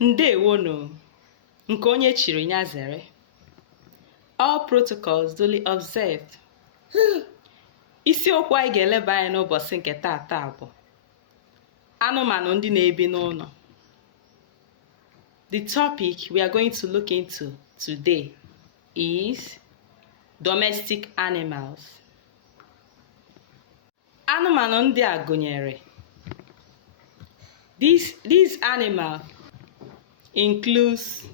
Ndewonu, nke onye chiri ya zere. All protocols duly observed. Isiokwu anyị ga-eleba anya n'ụbọchị nke taata bụ anụmanụ ndị na-ebi n'ụlọ. The topic we are going to look into today is domestic animals. Anụmanụ ndị a gụnyere these animals includes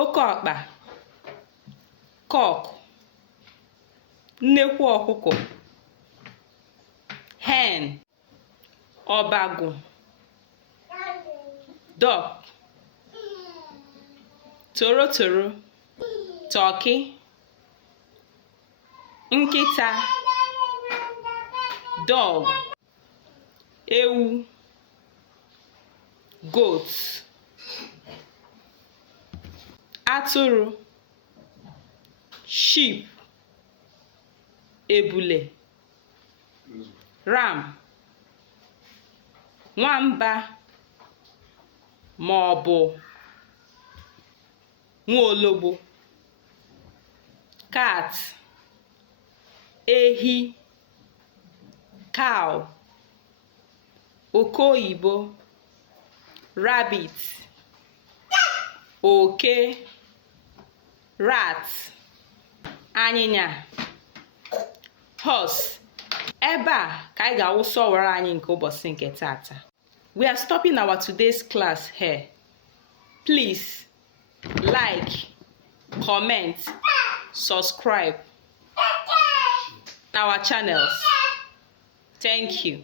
oke ọkpa, cock, nnekwu ọkụkọ, hen, ọbagụ, duck, torotoro, turkey, nkịta, dog, ewu, goat, atụrụ, sheep, ebule, ram, nwamba ma ọ bụ nwaologbo, cat, ehi, cow, oke oyibo, rabbit, oke, rat, anyịnya, horse. Ebe a ka anyị ga-awụsa ọwara anyị nke ụbọchị nke tata. We are stopping our today's class here. Please like, comment, subscribe our channels. Thank you.